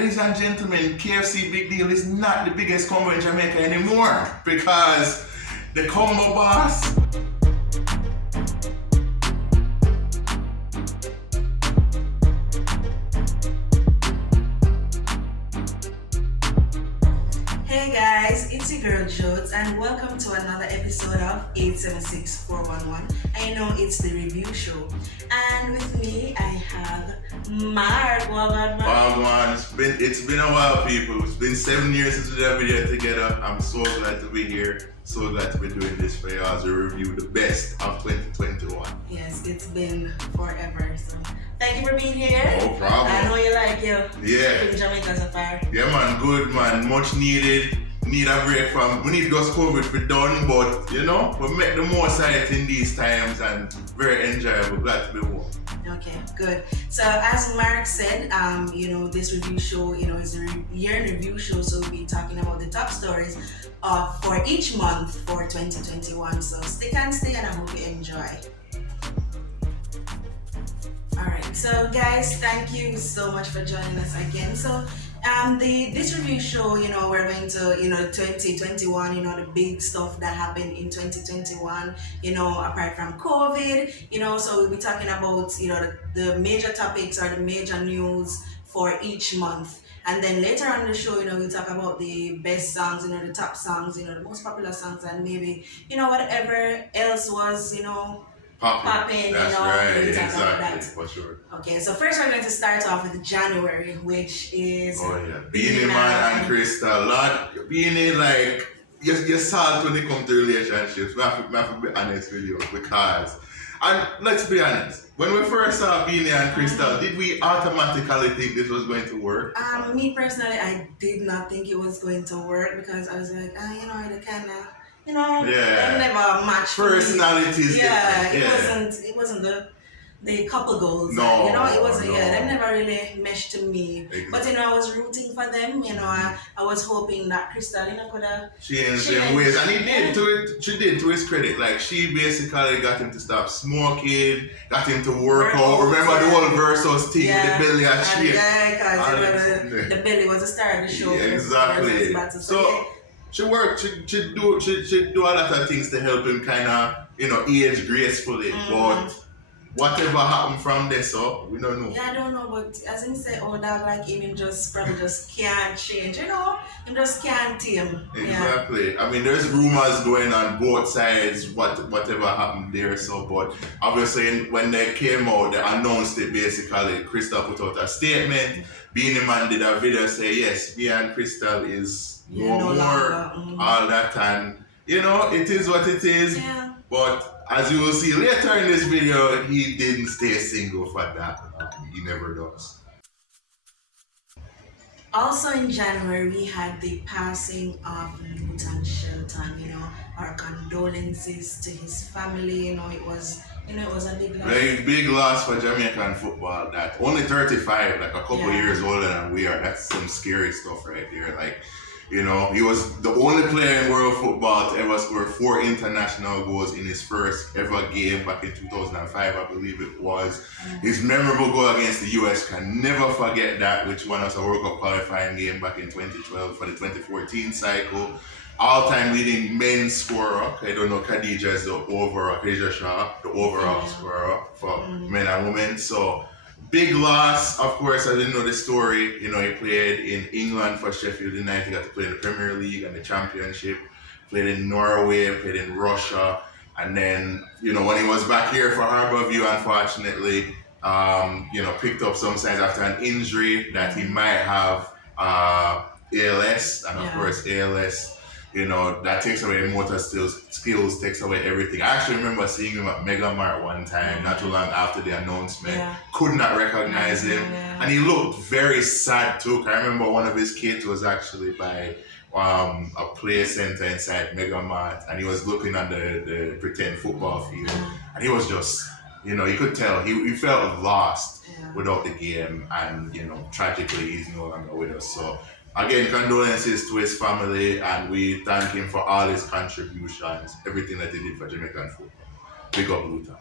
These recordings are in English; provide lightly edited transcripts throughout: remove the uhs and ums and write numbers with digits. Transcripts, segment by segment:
Ladies and gentlemen, KFC Big Deal is not the biggest combo in Jamaica anymore because the combo boss. Hey guys, it's your girl Jodz and welcome to another episode of 876411. I know it's the review show. And with me I have Marc. It's been a while, people. It's been 7 years since we did a video together. I'm so glad to be here. So glad to be doing this for you as a review the best of 2021. Yes, it's been forever. So thank you for being here. No problem. I know you like you. Yeah. In Jamaica so far. Yeah man, good man. Much needed. Need a break from, we need just COVID to be done, but you know, we make the most of it in these times and very enjoyable. Glad to be home. Okay, good. So as Marc said, this review show, is a year in review show, so we'll be talking about the top stories for each month for 2021. So stick and stay, and I hope you enjoy. Alright, so guys, thank you so much for joining us again. So this review show, we're going to, 2021, the big stuff that happened in 2021, apart from COVID, so we'll be talking about, the major topics or the major news for each month. And then later on in the show, we'll talk about the best songs, the top songs, the most popular songs, and maybe, whatever else was, popping, That's right, exactly, for sure. Okay, so first we're going to start off with January, which is Beanie Man and Crystal. Lord, Beanie, like, you're sad when it comes to relationships. We have to be honest with you because, and let's be honest, when we first saw Beanie and Crystal, did we automatically think this was going to work? Me personally, I did not think it was going to work because I was like, the kind of, they never match personalities. Yeah, it wasn't the couple goals. No, it wasn't. no. Yeah, they never really meshed to me. Exactly. But I was rooting for them. I was hoping that Crystal, could have changed in ways, and she did to his credit. Like she basically got him to stop smoking, got him to work out. Remember the whole Versus thing with the belly and shit. Yeah, because the belly was the star of the show. Yeah, exactly. So. She worked, she do a lot of things to help him kind of, age gracefully. But whatever happened from there, so we don't know. Yeah, I don't know, but as him say, that like him just probably just can't change, him just can't tame. Exactly. Yeah. I mean, there's rumors going on both sides, whatever happened there. So, but obviously when they came out, they announced it basically. Crystal put out a statement. Beanie Man did a video say, yes, me and Crystal is no more, all that, and it is what it is. Yeah. But as you will see later in this video, he didn't stay single for that. He never does. Also in January, we had the passing of Luton Shelton. Our condolences to his family. It was a big loss. Very big loss for Jamaican football. That only 35, like a couple years older than we are. That's some scary stuff right there. Like. He was the only player in world football to ever score 4 international goals in his first ever game back in 2005, I believe it was. His memorable goal against the US, can never forget that, which won us a World Cup qualifying game back in 2012 for the 2014 cycle. All-time leading men's scorer. I don't know, Khadija is the overall scorer for men and women. So. Big loss, of course. I didn't know the story. He played in England for Sheffield United. He got to play in the Premier League and the Championship. Played in Norway, played in Russia. And then, when he was back here for Harbourview, unfortunately, picked up some signs after an injury that he might have ALS. And of course, ALS, that takes away motor skills, takes away everything. I actually remember seeing him at Mega Mart one time, not too long after the announcement. Yeah. Could not recognize him. Yeah. And he looked very sad too. I remember one of his kids was actually by a play center inside Mega Mart, and he was looking at the pretend football field. And he was just, you could tell he felt lost without the game, and tragically he's no longer with us. So again, condolences to his family, and we thank him for all his contributions, everything that he did for Jamaican football. Big up Luton.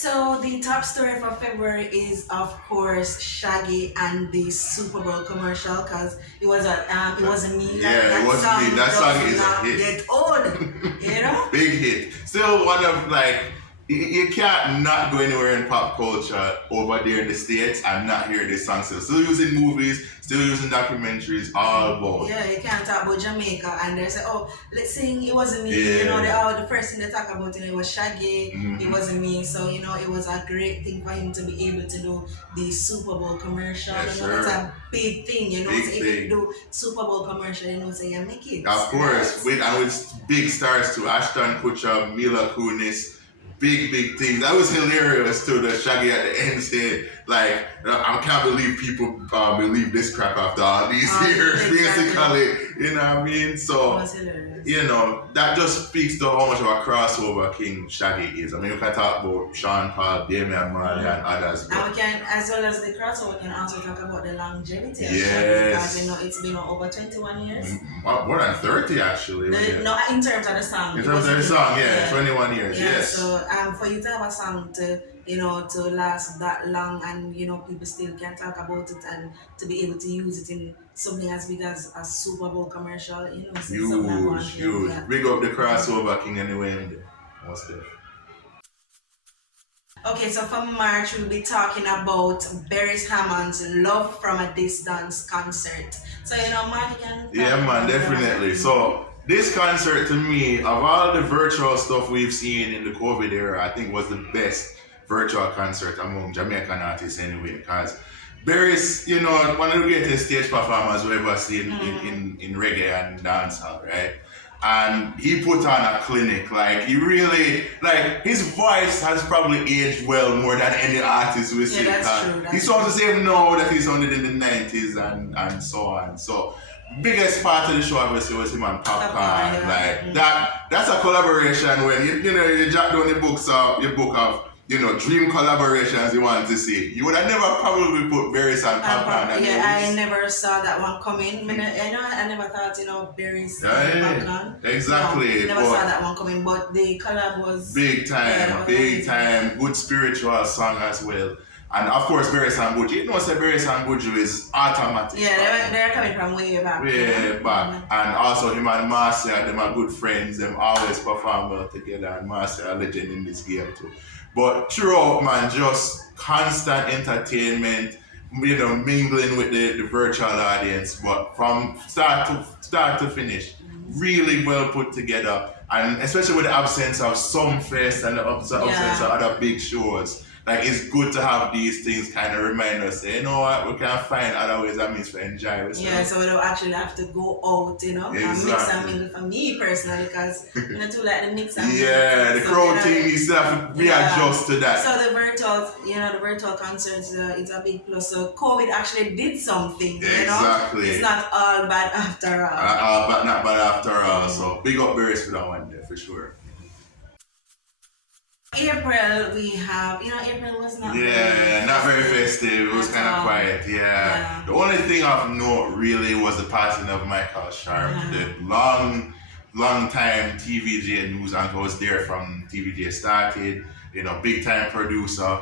So the top story for February is of course Shaggy and the Super Bowl commercial because it wasn't me. Yeah, it was me. That song is a hit. Get old, you know. Big hit. Still one of like you can't not go anywhere in pop culture over there in the States and not hear this song. Still using movies, still using documentaries, all about. Yeah, you can't talk about Jamaica and they say, oh, let's sing It Wasn't Me. Yeah. You know, the first thing they talk about, it was Shaggy, It Wasn't Me. So, you know, it was a great thing for him to be able to do the Super Bowl commercial. Yes, you know, sir. it's a big thing, you know. Big so if thing. you do Super Bowl commercial, you know, so you make it. Of course, with big stars too. Ashton Kutcher, Mila Kunis, big things. That was hilarious too. The Shaggy at the end said, like, I can't believe people believe this crap after all these years, exactly. basically. You know what I mean? So, It was hilarious. you know, that just speaks to how much of a crossover King Shaggy is. I mean, you can talk about Sean Paul, Damian Marley, and others. And we can, as well as the crossover, we can also talk about the longevity of Yes. Shaggy because, you know, it's been over 21 years. More than 30 actually. No, in terms of the song. In terms of the song, yeah, 21 years, Yeah, yes. so for you to have a song to, you know, to last that long and, you know, people still can talk about it and to be able to use it in something as big as a Super Bowl commercial, you know, so something like Huge. that. Big up the crossover King anyway. What's that? Okay, so for March, we'll be talking about Beres Hammond's Love from a Distance concert. So, you know, Mark, you can... Yeah, man, definitely. So, this concert to me, of all the virtual stuff we've seen in the COVID era, I think was the best virtual concert among Jamaican artists anyway, because Beres, you know, one of the greatest stage performers we've ever seen in reggae and dancehall, right? And he put on a clinic. Like, he really, like, his voice has probably aged well more than any artist we see. That's true. He sounds the same now that he sounded in the 90s and so on. So, biggest part of the show obviously was him and Popcorn. Yeah. Like, that's a collaboration when, you know, you jot down your book of, you know, dream collaborations you want to see. You would have never probably put Beres and Popcorn. I never saw that one coming. I never thought, you know, Beres and Popcorn. Exactly. No, never saw that one coming, but the collab was... Big time. Good spiritual song as well. And of course, Beres and Buju. You know, Beres and Buju is automatic. Yeah, they're coming from way back. Way back. And also him and Marcia, them are good friends. Them always perform well together. And Marcia, a legend in this game too. But throughout, man, just constant entertainment, you know, mingling with the virtual audience. But from start to finish, really well put together. And especially with the absence of some fest and the absence of other big shows. Like, it's good to have these things kind of remind us, you know what, we can find other ways that means to enjoy ourselves. Yeah, so we don't actually have to go out, you know, and mix and mingle for me personally, because you know, too like the mix and mingle. Yeah, the crowd thing needs to have to readjust to that. So the virtual concerts, it's a big plus. So COVID actually did something, you know. Exactly. It's not all bad after all. But not bad after all. So big up Beres for that one there, for sure. April, we have, you know, April was not not very festive. It was kind of quiet, yeah. The only thing of note really was the passing of Michael Sharp, the long time TVJ news anchor, was there from TVJ started, you know, big time producer.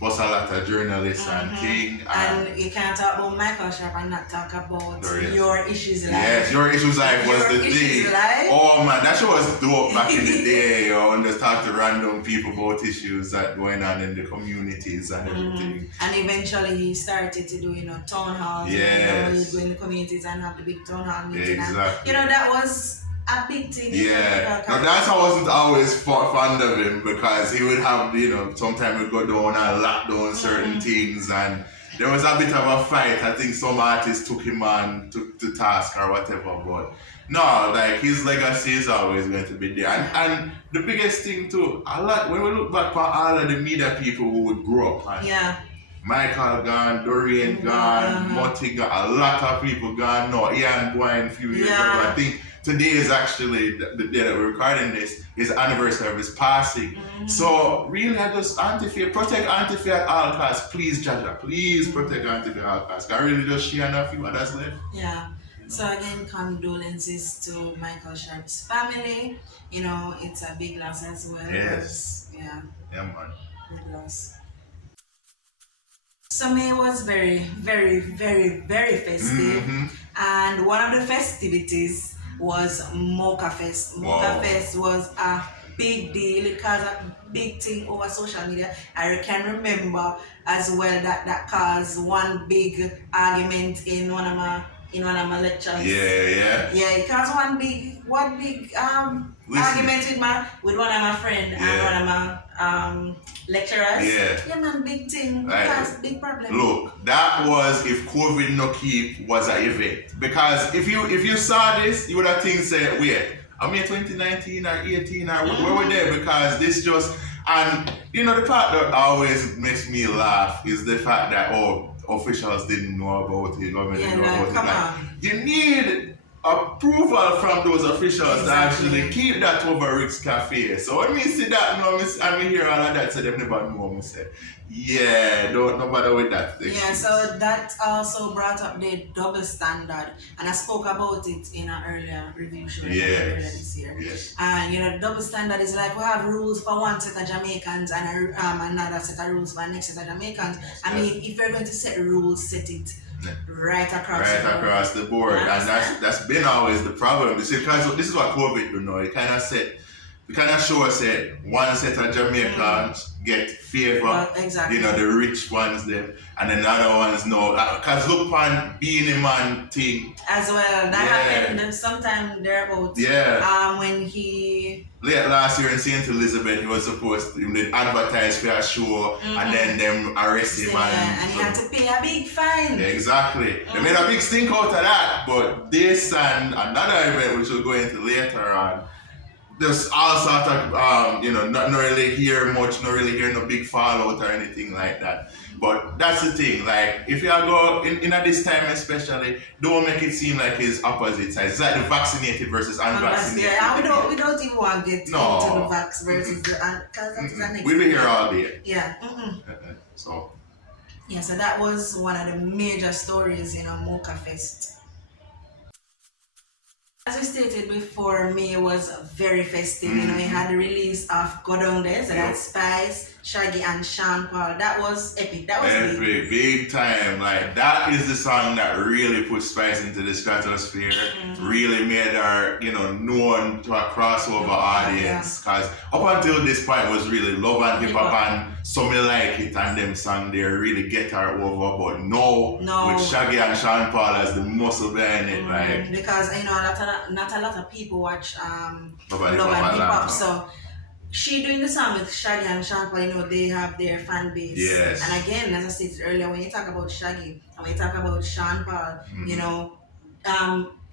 Was a lot of journalists and thing. And you can't talk about Michael Sharp and not talk about Your Issues Life. Yes, Your Issues Life was the thing. Oh man, that show was dope back in the day. You know, when they talk to random people about issues that going on in the communities and everything. And eventually he started to do, you know, town halls. Yes. You know, he'd go in the communities and have the big town hall meeting. Exactly. And, you know, that was a big thing. Yeah. Now that's I wasn't always fond of him, because he would have, you know, sometimes he'd go down and lock down certain things, and there was a bit of a fight. I think some artists took him on to task or whatever, but no, like, his legacy is always going to be there. And the biggest thing too, when we look back on all of the media people who would grow up on, Michael gone, Dorian gone, Mutty gone, a lot of people gone now. Ian Boyne a few years ago. I think today is actually the day that we're recording this, is the anniversary of his passing. So really, I just protect Antifa at all costs. Please, Jaja, please protect Antifa at all costs. I really just share a few others left. Yeah. So again, condolences to Michael Sharp's family. You know, it's a big loss as well. Yes. Yeah. Yeah, man. Big loss. So May was very, very, very, very festive, Mm-hmm. and one of the festivities was Mocha Fest. Mocha Wow. Fest was a big deal. It caused a big thing over social media. I can remember as well that caused one big argument in one of my lectures. Yeah. Yeah, it caused one big argument with one of my friend and Yeah. one of my lecturers. Yeah. Yeah man, big thing. Right. Cause big problem. Look, that was if COVID no keep was an event. Because if you saw this, you would have think say, wait, I mean 2019 or 18 or where were they? Because this just and you know the part that always makes me laugh is the fact that officials didn't know about it, government didn't know about it. Come Like, on. you need approval from those officials to actually keep that over Rick's Cafe. So when me see that, and me hear all of that, so they never know me say, yeah, don't no bother with that thing. Yeah, so that also brought up the double standard, and I spoke about it in an earlier review show earlier this year. Yes. And you know, the double standard is like we have rules for one set of Jamaicans and another set of rules for the next set of Jamaicans. I mean, if you're going to set rules, set it right across the board, and that's been always the problem. You see, because this is what COVID do now. It kind of show us that one set of Jamaicans get favor, well, exactly. You know, the rich ones them, and then the other ones no. Because look on being a man thing as well. That happened sometime thereabout. Yeah. When he late last year in St. Elizabeth, he was supposed to advertise for a show, and then them arrest him and he had to pay a big fine. Yeah, exactly. They made a big stink out of that, but this and another event which we'll go into later on, there's all sort of not really hear much, not really hear no big fallout or anything like that. But that's the thing, like if you go in at this time especially, don't make it seem like it's opposite sides. It's like the vaccinated versus unvaccinated. Yeah, we don't even want to get into the vax versus the because that's the next. We'll be here all day. Yeah. So that was one of the major stories in Mocha Fest. As we stated before, May was very festive. You know, we had the release of Go Down There, so that's Spice, Shaggy, and Sean Paul. That was epic. That was big time. Like that is the song that really put Spice into the stratosphere. Really made her, known to a crossover audience. Because up until this point was really love and hip hop and Some Me Like It and them song there really get her over. But no, with Shaggy and Sean Paul as the muscle behind it, like because not a lot of people watch love and hip hop, so she doing the song with Shaggy and Sean Paul, they have their fan base. Yes. And again, as I stated earlier, when you talk about Shaggy and when you talk about Sean Paul,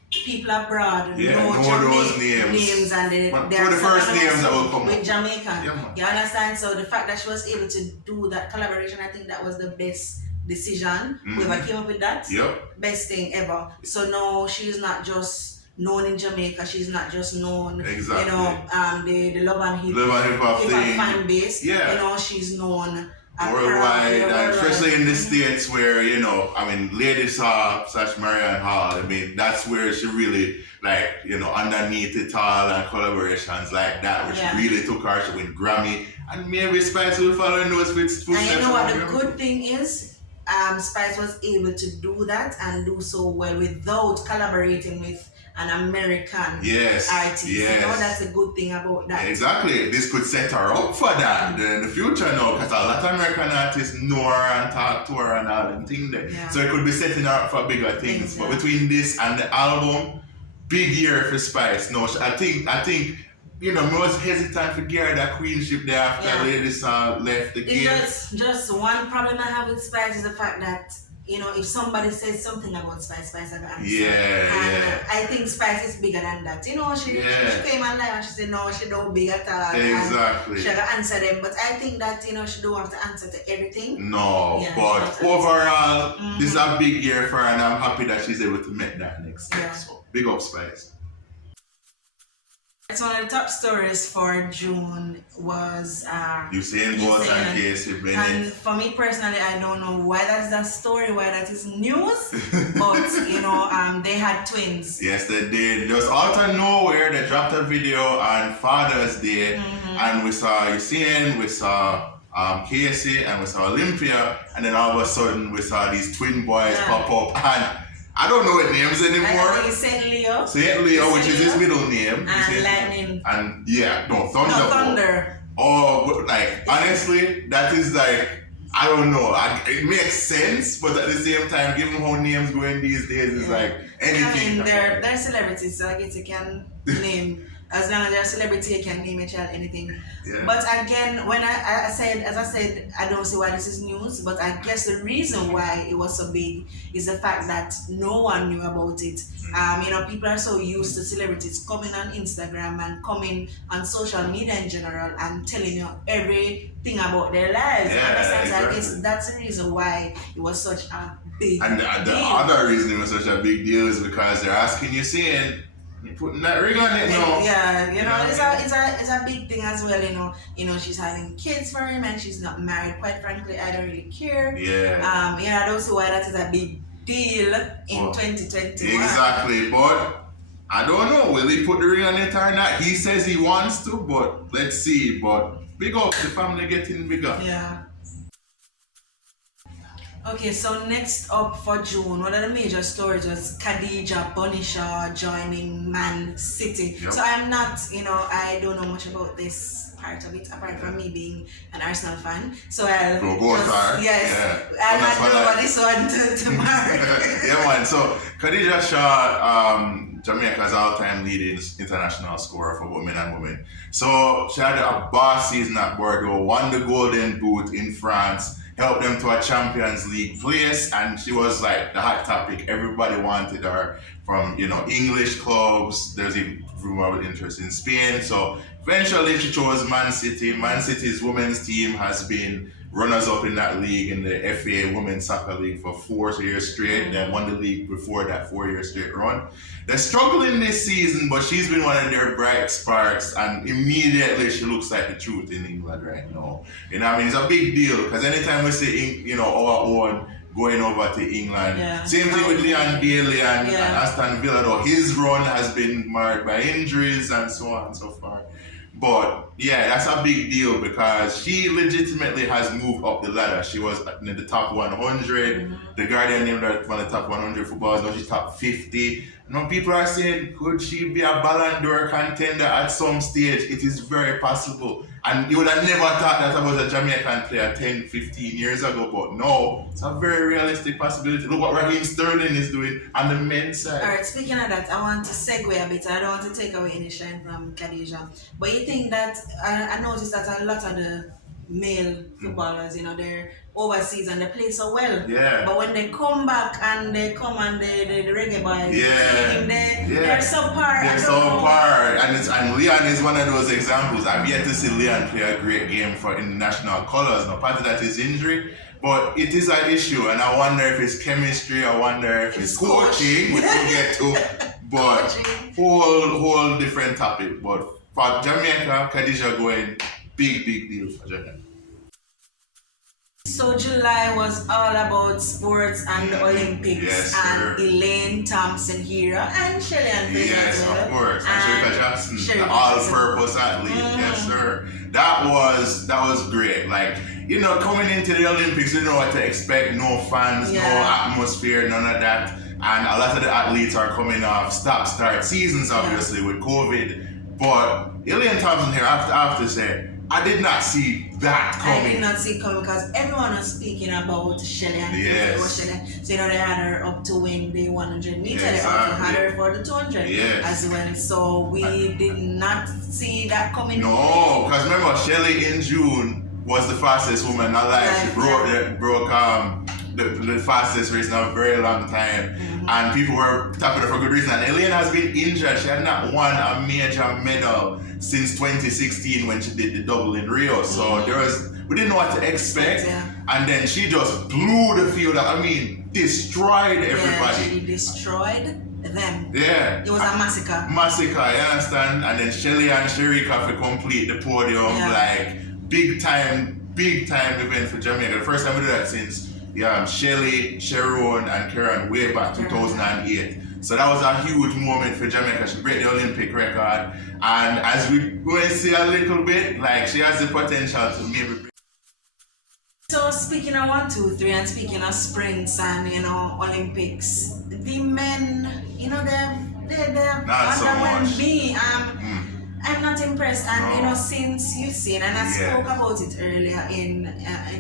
people abroad know those names and they're the first names that will come with Jamaica. You understand? So the fact that she was able to do that collaboration, I think that was the best decision. Whoever came up with that, best thing ever. So no, she's not just known in Jamaica. She's not just known, the love and hip hop fan base. Yeah. She's known worldwide, and especially in the States where, Lady Saw / Marianne Hall, that's where she really, underneath it all and collaborations like that, which really took her to win Grammy, and maybe Spice will follow in those footsteps. And you know what the good thing is? Spice was able to do that and do so well without collaborating with an American artist. Yes. That's a good thing about that. Exactly. This could set her up for that in the future now, because a lot of American artists know her and talk to her and all them things there. Yeah. So it could be setting her up for bigger things. Exactly. But between this and the album, big year for Spice. No, I think I was hesitant to get that queenship there after Lady Saw left the game. Just one problem I have with Spice is the fact that if somebody says something about Spice, I got answer. I think Spice is bigger than that. She came on live and she said no, she don't big at all. Exactly. She got answer them, but I think that she don't have to answer to everything. No, but overall, this is a big year for her, and I'm happy that she's able to make that next step. So big up Spice. It's one of the top stories for June was Usain Bolt and Casey and Bennett. for me personally, I don't know why that's that story, why that is news, but they had twins. Yes, they did. Just out of nowhere, they dropped a video on Father's Day, and we saw Usain, we saw Casey, and we saw Olympia, and then all of a sudden we saw these twin boys pop up, and I don't know what names anymore. I think it's Saint Leo. Saint Leo, which is his middle name. And Lightning. And Thunder. No, Thunder. Oh, like, honestly, that is like, I don't know. It makes sense, but at the same time, given how names going these days, it's like anything. I mean, they're celebrities, so I guess you can name. As long as they're a celebrity, you can name a child anything. Yeah. But again, when I said, I don't see why this is news, but I guess the reason why it was so big is the fact that no one knew about it. People are so used to celebrities coming on Instagram and coming on social media in general and telling you everything about their lives. Yeah, exactly. I exactly. guess that's the reason why it was such a big And the other reason it was such a big deal is because they're asking you, saying, you're putting that ring on it now. Yeah, it's a big thing as well, she's having kids for him and she's not married. Quite frankly, I don't really care. Yeah. I don't see why that is a big deal in 2021. Exactly, but I don't know, will he put the ring on it or not? He says he wants to, but let's see. But big up, the family getting bigger. Yeah. Okay, so next up for June, one of the major stories was Khadija Bonishaw joining Man City. Yep. So I'm not, I don't know much about this part of it, apart from me being an Arsenal fan. So I'll I'll hand over this one to Mark. Yeah, man. So Khadija Shaw, Jamaica's all-time leading international scorer for both men and women. So she had a boss season at Bordeaux, won the Golden Boot in France, helped them to a Champions League place, and she was like the hot topic. Everybody wanted her from, English clubs. There's even rumor of interest in Spain. So eventually she chose Man City. Man City's women's team has been runners-up in that league, in the FA Women's Soccer League, for 4 years straight. They won the league before that 4-year straight run. They're struggling this season, but she's been one of their bright sparks, and immediately she looks like the truth in England right now. It's a big deal, because anytime we see, our own going over to England, same thing with Leon Bailey and Aston Villa, though his run has been marred by injuries and so on and so forth. But yeah, that's a big deal because she legitimately has moved up the ladder. She was in the top 100. The Guardian named her one of the top 100 footballers. Now she's top 50. People are saying, could she be a Ballon d'Or contender at some stage? It is very possible. And you would have never thought that about a Jamaican player 10, 15 years ago, but no, it's a very realistic possibility. Look what Raheem Sterling is doing on the men's side. Alright, speaking of that, I want to segue a bit. I don't want to take away any shine from Khadija. But you think that, I noticed that a lot of the male footballers, they're overseas and they play so well. Yeah. But when they come back and they come and the reggae boys, they're subpar. They're subpar. And Leon is one of those examples. I've yet to see Leon play a great game in the national colours. Now, part of that is injury, but it is an issue. And I wonder if it's chemistry, I wonder if it's coaching, which we'll get to. But whole different topic. But for Jamaica, Khadija going big deal for Jamaica. So July was all about sports and the Olympics, and Elaine Thompson Hero and Shelly and Fraser. Yes, of course. And Sherika Jackson, the Jackson. all-purpose athlete. Yes, sir. That was great. Like, coming into the Olympics, you know what to expect. No fans, no atmosphere, none of that. And a lot of the athletes are coming off stop-start seasons, obviously, with COVID. But Elaine Thompson here, I have to say, I did not see that coming. I did not see it coming because everyone was speaking about Shelly and Shelly. So they had her up to win the 100 meter. They also had her for the 200 as well. So we did not see that coming. No, because remember, Shelly in June was the fastest woman alive. She broke the fastest race in a very long time. And people were tapping her for good reason. And Elaine has been injured. She had not won a major medal since 2016 when she did the double in Rio. So we didn't know what to expect. And then she just blew the field up. I mean, destroyed Yeah, everybody. she destroyed them. Yeah. It was a massacre. Massacre, you understand? And then Shelly and Sherika to complete the podium, like big time event for Jamaica. The first time we did that since Shelly, Sharon, and Karen way back 2008. So that was a huge moment for Jamaica. She broke the Olympic record, and as we go and see a little bit, like she has the potential to maybe. So speaking of 1, 2, 3, and speaking of sprints and Olympics, the men, they're Not so much. me. I'm not impressed, and since you've seen, and I spoke about it earlier in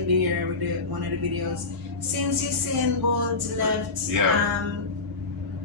the year with one of the videos. Since you've seen Bolt left,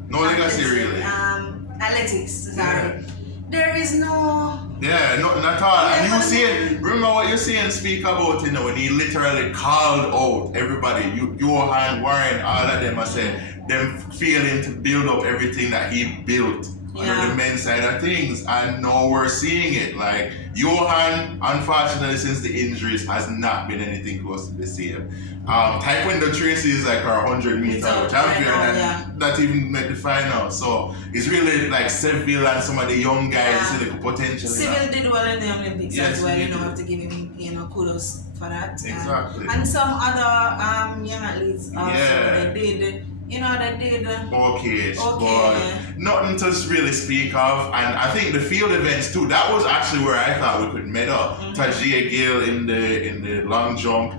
no legacy really. Athletics, sorry. There is no. Yeah, nothing at all. And you saying, remember what you're saying, speak about, when he literally called out everybody, Johan, Warren, all of them, I said, them failing to build up everything that he built under the men's side of things. And now we're seeing it. Like, Johan, unfortunately, since the injuries, has not been anything close to the same. Taekwondo Tracy is like our 100-meter champion and not even made the final. So it's really like Seville and some of the young guys see the potential. Seville did well in the Olympics as well. Have to give him kudos for that. Exactly. And some other young athletes also they did. They did okay, but nothing to really speak of. And I think the field events too, that was actually where I thought we could medal. Tajia Gill in the long jump,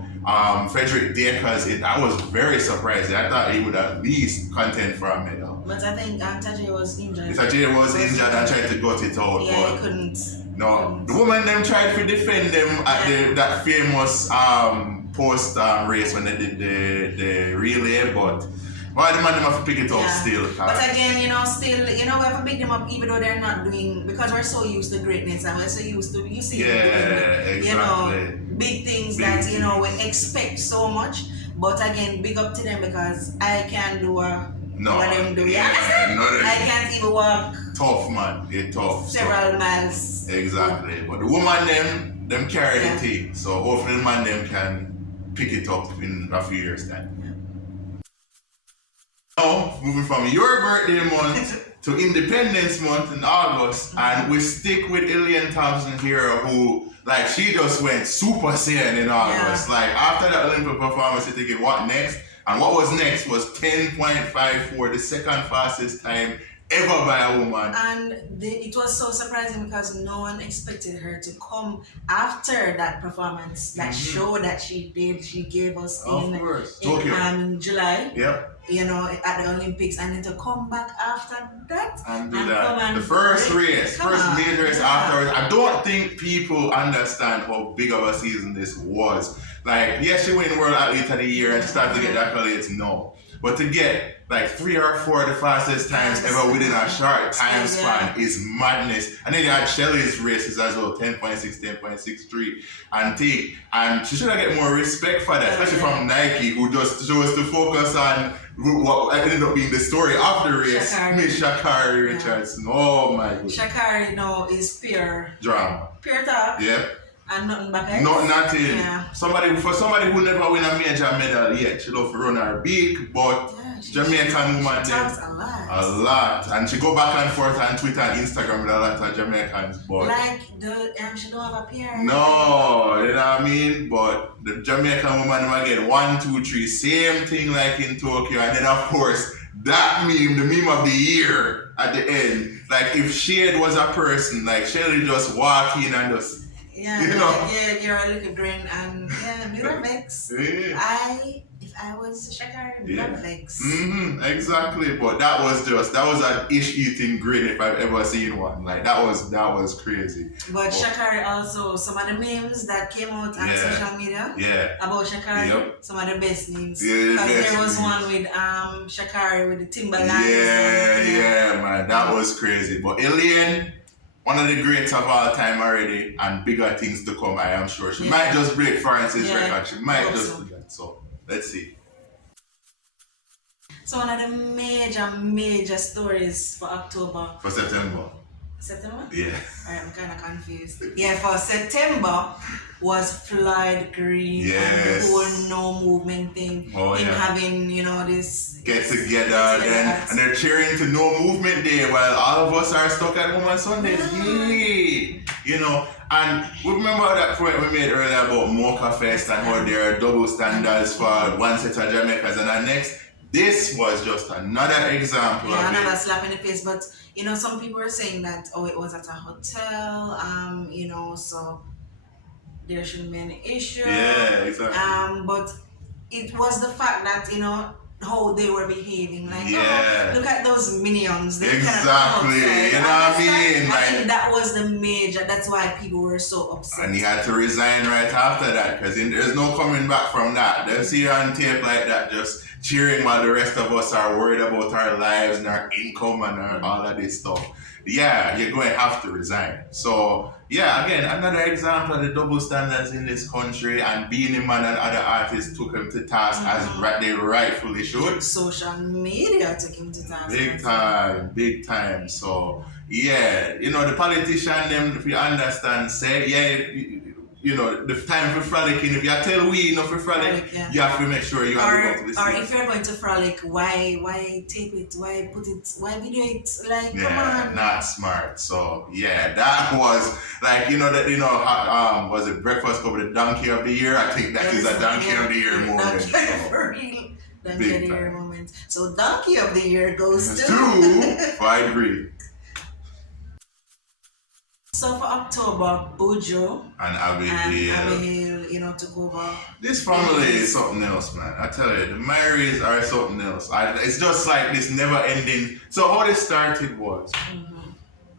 Frederick Dekers, I was very surprised. I thought he would at least contend for a medal. But I think Tajia was injured. Tajia was injured and tried to gut it out. Yeah, but he couldn't. No, the woman them tried to defend them at that famous post race when they did the relay, but why the man them have to pick it up still? But again, still, we have to pick them up even though they're not doing, because we're so used to greatness and we're so used to, doing, exactly. big things that, we expect so much. But again, big up to them because I can't do what them do. I can't even walk. Tough, man. It's tough. Several miles. Exactly. But the woman them carry the thing. So hopefully the man them can pick it up in a few years' time. Now, moving from your birthday month to Independence Month in August, and we stick with Elaine Thompson here, who, like, she just went Super Saiyan in August. Like, after the Olympic performance, you're thinking, what next? And what was next was 10.54, the second fastest time ever by a woman. And it was so surprising because no one expected her to come after that performance, that show that she did. She gave us in July. Yep. At the Olympics, and then to come back after that and do that. The first major race afterwards. I don't think people understand how big of a season this was. Like, yes, she won World Athlete of the Year and started to get accolades, no. But to get like 3 or 4 of the fastest times ever within a short time span is madness. And then you had Shelly's races as well, 10.6, 10.63 and T. And she should have get more respect for that, especially from Nike, who just chose to focus on what ended up being the story of the race. Miss Sha'Carri Richardson. Oh my goodness. Sha'Carri now is pure drama. Pure talk. Yep. And nothing back. Nothing. Yeah. For somebody who never win a major medal yet, she love to run her beak, but Jamaican woman talks a lot. And she go back and forth on Twitter and Instagram with a lot of Jamaicans, but she don't have a PR. No, you know what I mean? But the Jamaican woman again, 1, 2, 3, same thing like in Tokyo, and then of course that meme, the meme of the year at the end. Like if Shade was a person, like Shade just walk in and just you're a little grin and mirror vex. If I was Sha'Carri, mirror vex. Exactly. But that was an ish-eating grin if I've ever seen one. Like that was crazy. But Sha'Carri also, some of the memes that came out on social media about Sha'Carri, some of the best memes. Because there was one with Sha'Carri with the Timberland. Yeah, man, that was crazy. But Elaine, one of the greats of all time already, and bigger things to come, I am sure. She might just break France's record. She might just do that. So, let's see. So, one of the major stories for October. For September. September? Yeah. Alright, I'm kind of confused. Yeah, for September was Floyd Green and the Yes. whole no movement thing. Oh, Him yeah. having, this Get together and they're cheering to No Movement Day while all of us are stuck at home on Sundays. Yay! And we remember that point we made earlier about Mocha Fest and how there are double standards for one set of Jamaicans and the next. This was just another example of another it. slap in the face. But some people are saying that it was at a hotel, so there shouldn't be any issue. Yeah, exactly. But it was the fact that how they were behaving. Like, look at those minions. They exactly. You know what I mean? I think that was the major. That's why people were so upset. And he had to resign right after that because there's no coming back from that. They'll see you on tape like that, just cheering while the rest of us are worried about our lives and our income and all of this stuff. Yeah, you're going to have to resign. So, yeah, again, another example of the double standards in this country, and Beenie Man and other artists took him to task as they rightfully should. Social media took him to task. Big time. So, yeah, the politician, them, if you understand, say, yeah, the time for frolicking, if you tell we enough for frolic, you have to make sure you have to Or if you're going to frolic, why tape it? Why put it? Why video it? Like, come on. Not smart. So yeah, that was like was it Breakfast Club with the Donkey of the Year? I think that is a Donkey of the Year moment. For real. Donkey of the Year moment. So Donkey of the Year goes to I agree. So for October, Buju and Abigail, took over. This family is something else, man. I tell you, the Marys are something else. It's just like this never-ending. So how this started was,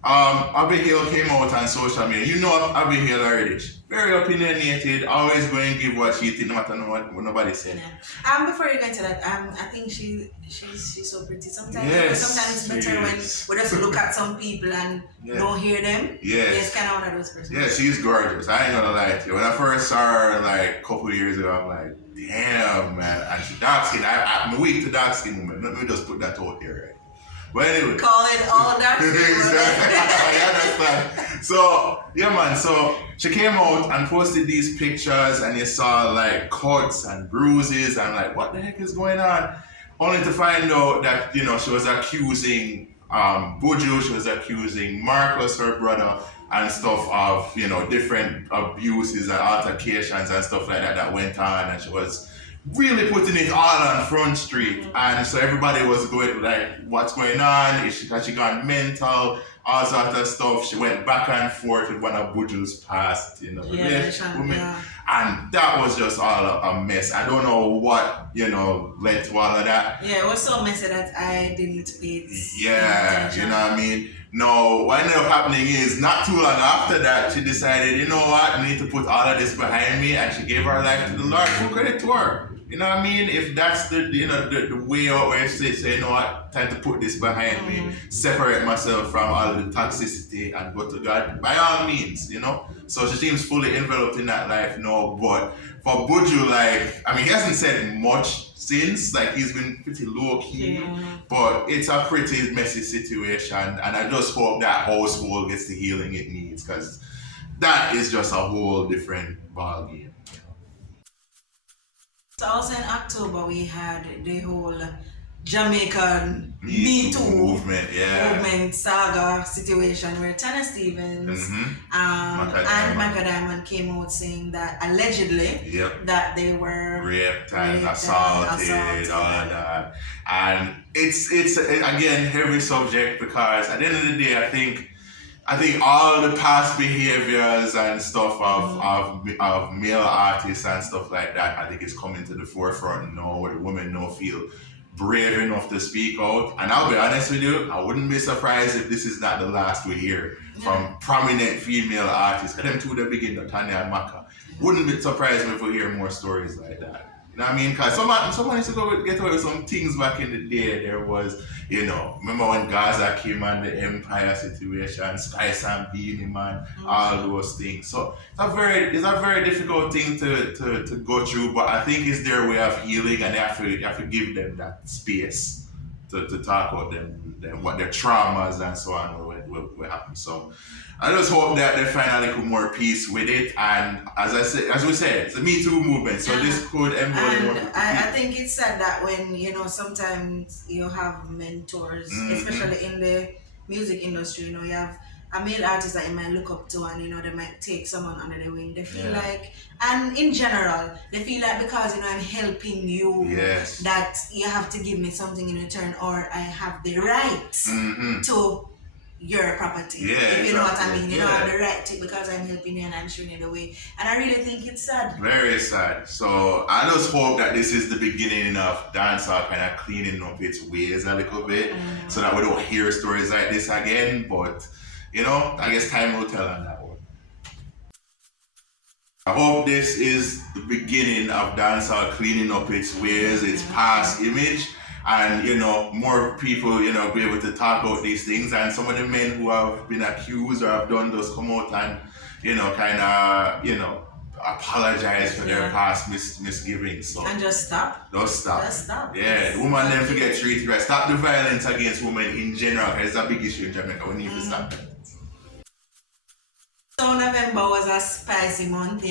Abigail came out on social media. You know Abigail already. Very opinionated, always going to give what she thinks, no matter what nobody said. Yeah. Before you go into that, I think she's so pretty. Sometimes it's better when we just look at some people and don't hear them. It's kind of one of those persons. Yeah, she's gorgeous. I ain't gonna lie to you. When I first saw her like a couple of years ago, I'm like, damn, man. And she dark skin. I'm weak to dark skin woman. Let me just put that out here, right? But anyway. Call it all dark skin. Exactly. So, yeah, man. So she came out and posted these pictures, and you saw like cuts and bruises, and like, what the heck is going on? Only to find out that she was accusing Buju, she was accusing Marcus, her brother, and stuff of different abuses and altercations and stuff like that went on, and she was really putting it all on Front Street. And so everybody was going like, what's going on? Has she gone mental? All sorts of stuff. She went back and forth with one of Buju's past relationship women. Yeah. And that was just all a mess. I don't know what, led to all of that. Yeah, it was so messy that I didn't pay it. Yeah, you know what I mean? No, what ended up happening is not too long after that, she decided, you know what, I need to put all of this behind me, and she gave her life to the Lord. Full credit to her. You know what I mean? If that's the way out where she say, you know what, time to put this behind me, separate myself from all of the toxicity and go to God, by all means, So she seems fully enveloped in that life now, but for Buju, he hasn't said much since, he's been pretty low-key, but it's a pretty messy situation, and I just hope that household gets the healing it needs, because that is just a whole different ballgame. So also in October we had the whole Jamaican Me Too movement saga situation where Tana Stevens and Macadam came out saying that allegedly that they were raped and assaulted, all of that. And it's again heavy subject, because at the end of the day I think all the past behaviors and stuff of male artists and stuff like that, I think is coming to the forefront now, where the women now feel brave enough to speak out. And I'll be honest with you, I wouldn't be surprised if this is not the last we hear from prominent female artists. Because them two, they begin, Tanya and Maka. Wouldn't be surprised if we hear more stories like that. You know what I mean? Because someone used to get away with some things back in the day. There was, remember when Gaza came and the Empire situation, Spice and Beenie Man, all those things. So it's a very difficult thing to go through, but I think it's their way of healing, and you have to give them that space. to talk about them what their traumas and so on what happened. So I just hope that they find a little more peace with it. And as we said, it's a Me Too movement. So this could embolden more people. I think it's sad that when sometimes you have mentors, especially in the music industry, you have a male artist that you might look up to, and they might take someone under their wing. They feel like, and in general, they feel like because I'm helping you, that you have to give me something in return, or I have the right to your property. If you know what I mean. You have the right to, because I'm helping you and I'm showing you the way. And I really think it's sad. Very sad. So I just hope that this is the beginning of dancehall kind of cleaning up its ways a little bit, so that we don't hear stories like this again. But I guess time will tell on that one. I hope this is the beginning of dancehall cleaning up its ways, its past image, and more people be able to talk about these things. And some of the men who have been accused or have done those come out and kind of apologize for their past misgivings. So and just stop. Just stop. Just stop. Yeah, women then forget treated right. Stop the violence against women in general, because it's a big issue in Jamaica. We need to stop that. So November was a spicy month,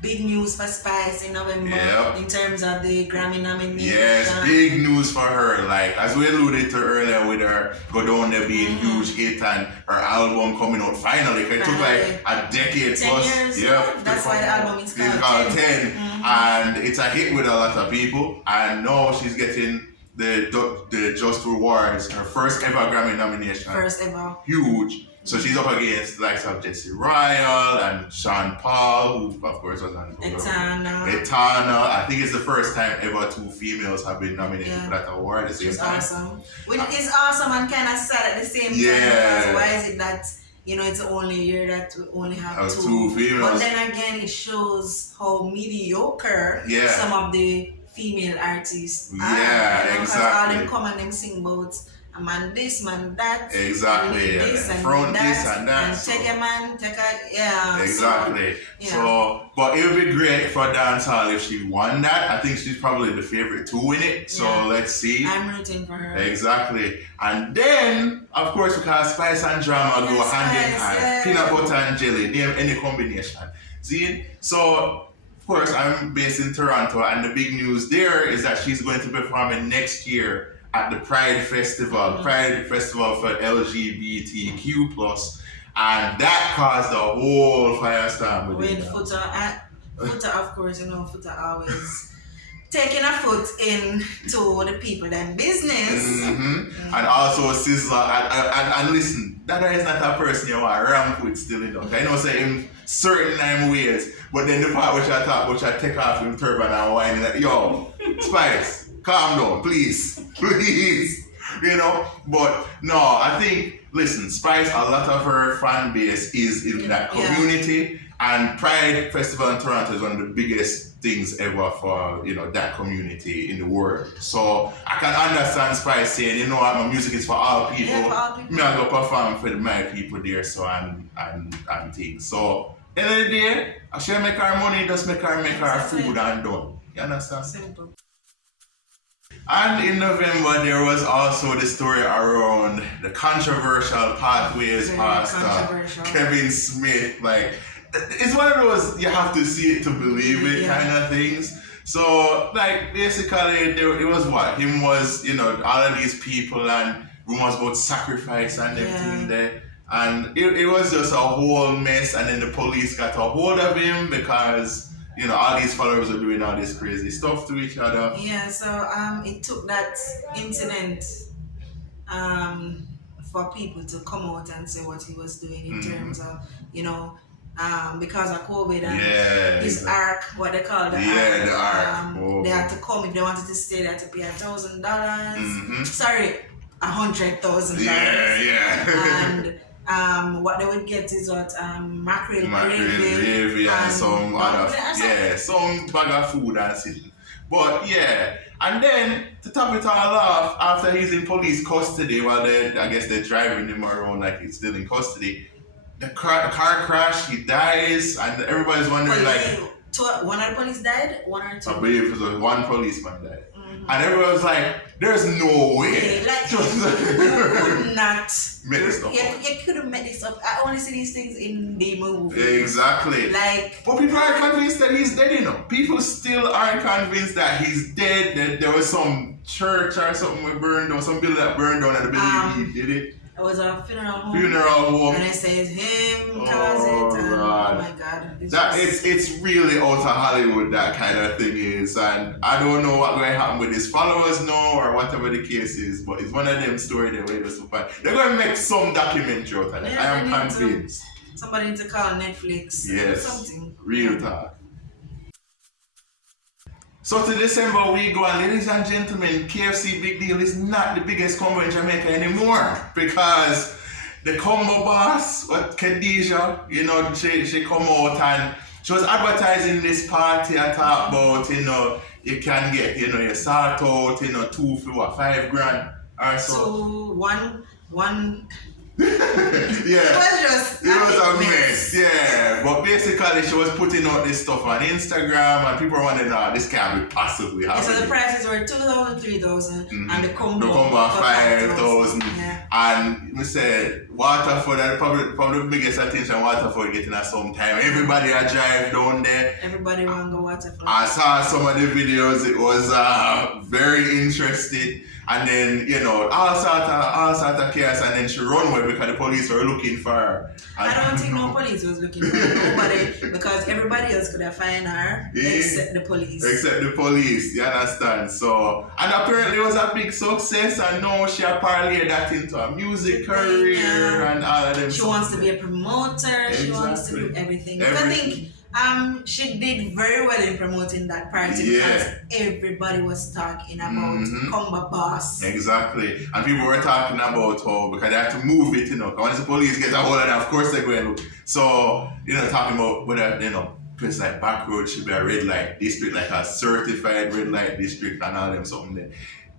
big news for Spice in November in terms of the Grammy nomination. Yes, big news for her. Like, as we alluded to earlier with her Go Down There being huge hit and her album coming out finally. It took like a decade 10 plus. years. Yeah, that's why the album is called 10. And it's a hit with a lot of people. And now she's getting the Just Rewards, her first ever Grammy nomination. First ever. Huge. So she's up against the likes of Jesse Ryle and Sean Paul, who of course was on Etana. I think it's the first time ever two females have been nominated for that award at the same time. Awesome. Which is awesome and kind of sad at the same time. Because why is it that it's the only year that we only have two females? But then again, it shows how mediocre some of the female artists are. Yeah, exactly. Because all them come and them sing about a man this, man that. Exactly. This and front that, this and that. And so. take a man, take a Exactly. So, yeah. But it would be great for dancehall if she won that. I think she's probably the favorite to win it. So let's see. I'm rooting for her. Exactly. And then, of course, because Spice and Drama go hand in hand. Peanut butter and jelly, name any combination. See? So, of course, I'm based in Toronto, and the big news there is that she's going to be performing next year at the Pride Festival, Pride Festival for LGBTQ+, and that caused a whole firestorm with it. Foota, of course, Foota always taking a foot into the people and business. And also Sizzler, and listen, that guy is not a person you want to ramp with still, I know say him certain ways, but then the part which I take off him turban and whining that, yo, Spice, calm down, please. But no, I think, listen, Spice, a lot of her fan base is in that community, and Pride Festival in Toronto is one of the biggest things ever for, that community in the world. So I can understand Spice saying, you know what, my music is for all people. Yeah, for all people. Me I go perform for my people there, so and things. So end of the day, I should make her money, just make her food and done. You understand? Simple. And in November, there was also the story around the controversial Pathways pastor, Kevin Smith. Like, it's one of those you have to see it to believe it kind of things. So, like, basically, it was what? Him was, all of these people and rumors about sacrifice and everything there. And it was just a whole mess. And then the police got a hold of him because all these followers are doing all this crazy stuff to each other. Yeah, so it took that incident for people to come out and say what he was doing in terms of, because of COVID and his arc, what they call the arc. Yeah, the arc. They had to come, if they wanted to stay, they had to pay $1,000. Sorry, $100,000. Yeah. And what they would get is what mackerel gravy and some other some bag of food and shit. But and then to top it all off, after he's in police custody, I guess they're driving him around like he's still in custody. The car crash, he dies, and everybody's wondering one of the police died, one or two. I believe it was one policeman died. And everyone was like, There's no way. Yeah, like you could not Make this stuff up. You couldn't make this up. I only see these things in the movie. Exactly. Like, but people aren't convinced that he's dead, you know. People still aren't convinced that he's dead, that there was some church or something that burned down, some building that burned down, and I believe he did it. It was a funeral home. And it says him caused it. And, oh my God. It's really out of Hollywood, that kind of thing is. And I don't know what's going to happen with his followers now or whatever the case is. But it's one of them stories that way so far. They're going to make some documentary out of it. I am convinced. Somebody to call Netflix. Yes. Something. Real talk. So to December we go, and ladies and gentlemen, KFC Big Deal is not the biggest combo in Jamaica anymore, because the combo boss, Khadijah, you know, she come out and she was advertising this party I talk about, you know, you can get, you know, your sort out, you know, 2 for $5,000 or so. So one Yeah. It was a mess. Yeah. But basically she was putting out this stuff on Instagram and people were wondering, this can't be possibly happening. So the prices were 2,000, 3,000 and the combo 5,000. Yeah. And we said Waterford, probably the biggest attention Waterford getting at some time. Everybody a drive down there. Everybody want to go Waterford. I saw some of the videos, it was very interesting. And then, you know, all sort of chaos, and then she run away because the police were looking for her. I don't think no police was looking for her. Nobody, because everybody else could have found her except the police. Except the police, you understand? So, and apparently it was a big success, and now she parlayed that into a music career and all of them. She wants to be a promoter, she wants to do everything. I think she did very well in promoting that party because everybody was talking about Combo Boss. Exactly. And people were talking about how, because they have to move it, you know, once the police get a hold of that, of course they're going to look. So, you know, talking about whether, you know, places like Back Road should be a red light district, like a certified red light district and all them something there.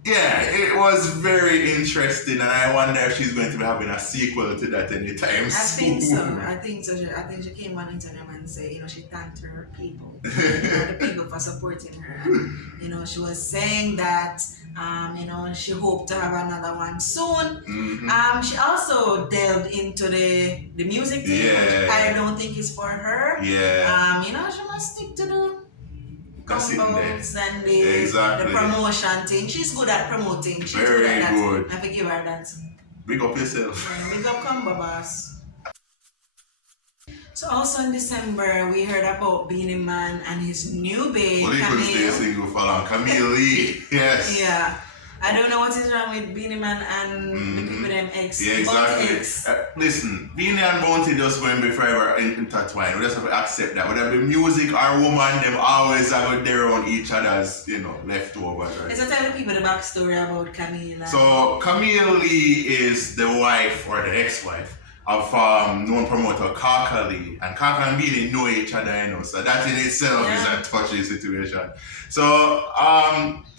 Yeah, it was very interesting, and I wonder if she's going to be having a sequel to that anytime soon. I think so. I think she came on Instagram and said, you know, she thanked her people, the people for supporting her. And, you know, she was saying that, you know, she hoped to have another one soon. She also delved into the music thing, which I don't think is for her. Yeah. You know, she must stick to the combos and the promotion thing. She's good at promoting. She's very good at that. good. I forgive her that. Big up yourself. Yeah, big up Combo Boss. So also in December, we heard about Beanie Man and his new babe, Well, he couldn't stay single for long. Camille Lee, yes. Yeah. I don't know what is wrong with Beanie Man and the people them ex. Yeah, exactly. Listen, Beanie and Bounty just going to be forever intertwined. We just have to accept that. Whether it be music or woman, them always are there on each other's, you know, leftovers. Right? Let's tell the people the backstory about Camille. So Camille Lee is the wife or the ex-wife of known promoter Kaka Lee, and Kaka and Beanie know each other, you know. So that in itself is a touchy situation. So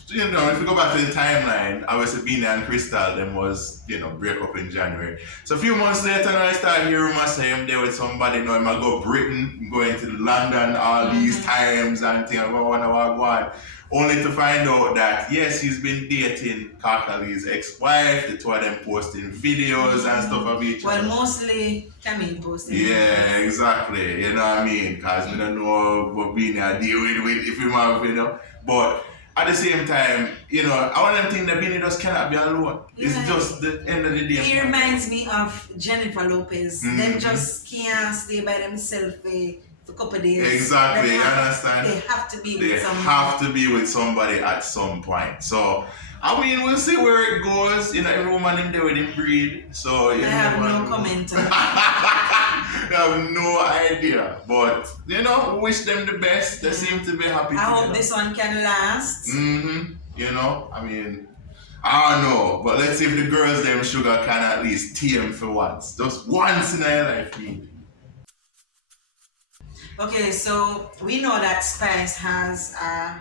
you know, if we go back to the timeline, obviously Beanie and Crystal them was, you know, break up in January. So a few months later, when I started hearing rumors say I'm there with somebody, you know, I go Britain, going to London all these times and things, I wonder what go on. Only to find out that yes, he's been dating Kaka Lee's ex-wife, the two of them posting videos and stuff of each other. Well, mostly Camille posting. Yeah, exactly. You know what I mean? Because we don't know what Beanie are dealing with if we have, you know. But at the same time, you know, I want them think that Beanie just cannot be alone. It's just the end of the day. He reminds me of Jennifer Lopez. Them just can't stay by themselves for a couple of days. Exactly, you understand? They have to be with somebody. They have to be with somebody at some point. So, I mean, we'll see where it goes. You know, every woman in there with him breed. So, you I have no comment on I have no idea. But, you know, wish them the best. They seem to be happy. I hope this one can last. You know, I mean, I don't know. But let's see if the girls, them sugar, can at least tame for once. Just once in their life, maybe. Okay, so we know that Spice has a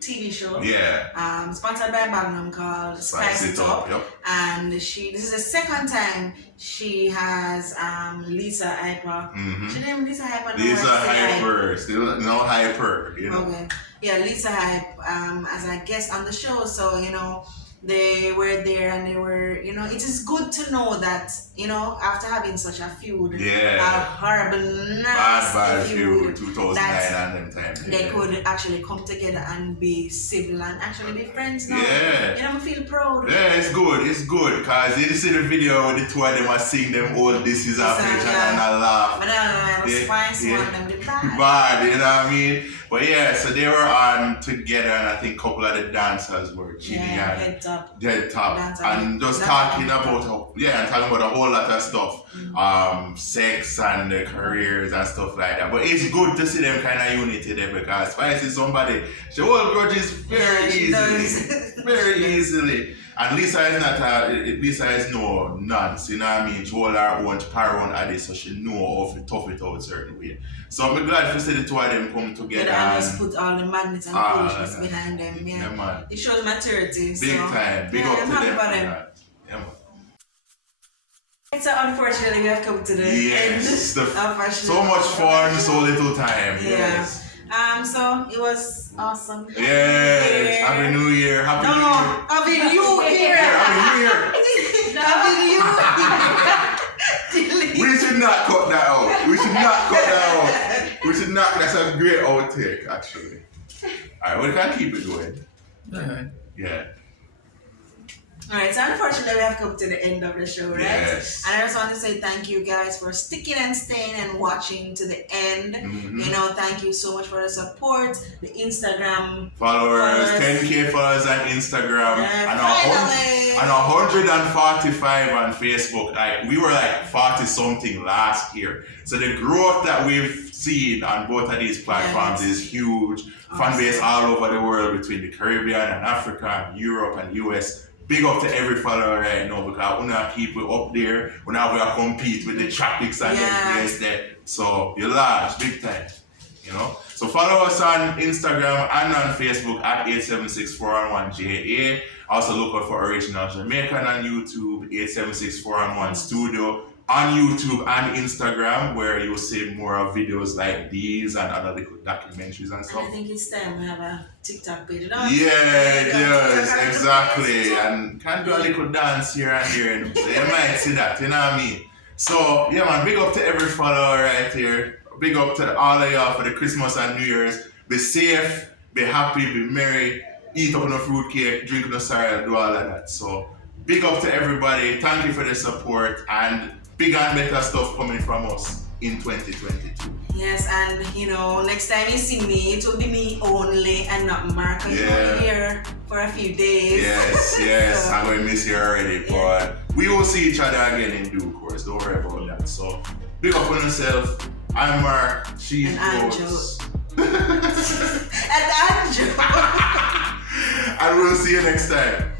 TV show. Yeah. Sponsored by Magnum called Spice It Up. Yep. And this is the second time she has Lisa Hyper. She named Lisa Hyper. Lisa Hyper. Still no Hyper, you know. Okay. Yeah, Lisa Hype as a guest on the show. So, you know, they were there and they were, you know, it is good to know that, you know, after having such a feud, a horrible, nasty bad feud, 2009 that and them time. they could actually come together and be civil and actually be friends now. Yeah. You know, I feel proud. Yeah, it's good, because you see the video with the two of them are sing them all this is affection and I laugh. But I spice one them the bad. Bad, you know what I mean? But yeah, so they were on together and I think a couple of the dancers were cheating Head top. And just talking about a whole lot of stuff. Sex and their careers and stuff like that. But it's good to see them kind of unity there because Spice is somebody, she holds grudges very easily. Very easily. And Lisa is no nonce, you know what I mean? She hold her own power on at this, so she know how to tough it out a certain way. So I'm glad to see the two of them come together. And just put all the magnets and foolishness behind them. Yeah, man. It shows maturity. Big time. Big up to them. Yeah, man. So unfortunately we have come to the end of our show. So much fun, so little time. Yeah. Yes. So it was awesome. Yes. Happy New Year. Happy New Year. Happy New Year. Happy New Year. We should not cut that out. We should not. That's a great outtake, actually. Alright, we can keep it going. Yeah. Alright, so unfortunately we have come to the end of the show, right? Yes. And I just want to say thank you guys for sticking and staying and watching to the end. Mm-hmm. You know, thank you so much for the support, the Instagram followers, 10K followers on Instagram, and 145 on Facebook. Like we were like 40 something last year. So the growth that we've seen on both of these platforms is huge. Awesome. Fan base all over the world between the Caribbean and Africa and Europe and US. Big up to every follower right now because we not keep it up there. We not going to compete with the traffics and the place there. So you're large, big time. You know? So follow us on Instagram and on Facebook at 876-411-JA. Also look out for Original Jamaican on YouTube, 876-411 Studio on YouTube and Instagram, where you'll see more of videos like these and other little documentaries and stuff. And I think it's time we have a TikTok page. Yes, exactly. And can do a little dance here and here. So you might see that, you know what I mean? So yeah man, big up to every follower right here. Big up to all of y'all for the Christmas and New Year's. Be safe, be happy, be merry, eat up enough fruit cake, drink enough cereal, do all of that. So big up to everybody. Thank you for the support and big and better stuff coming from us in 2022. Yes, and you know, next time you see me, it will be me only and not Mark. He's only here for a few days. Yes, I'm going to miss you already, but we will see each other again in due course. Don't worry about that. So, big up on yourself. I'm Mark. She's Jodz. And Andrew. And we'll see you next time.